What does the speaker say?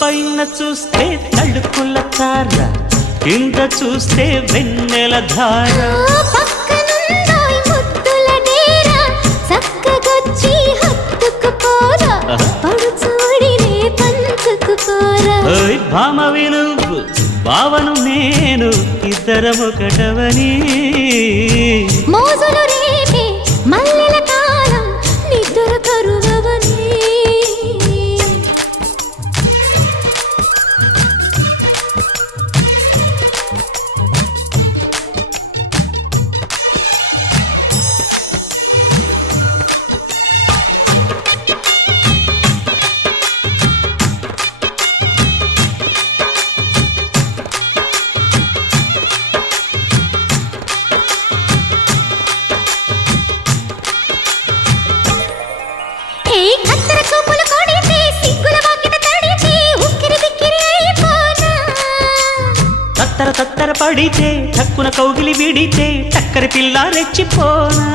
పైన చూస్తే తడుకుల తార, కింద చూస్తే వెన్నెల ధార. పక్కనుందోయ్ ముద్దుల డేరా, చక్కగొచ్చి హత్తుకుపోరా, పడుచూడినే పంచుకుపోరా. భామ వినువు భావను నేను, ఇద్దరమొకటవని. మోజులు రేపే మల్లెల కాలం, నిద్ర కరువవని. తత్తర తత్తర పడితే, తక్కున కౌగిలి విడితే, చక్కరి పిల్ల రెచ్చిపోనా.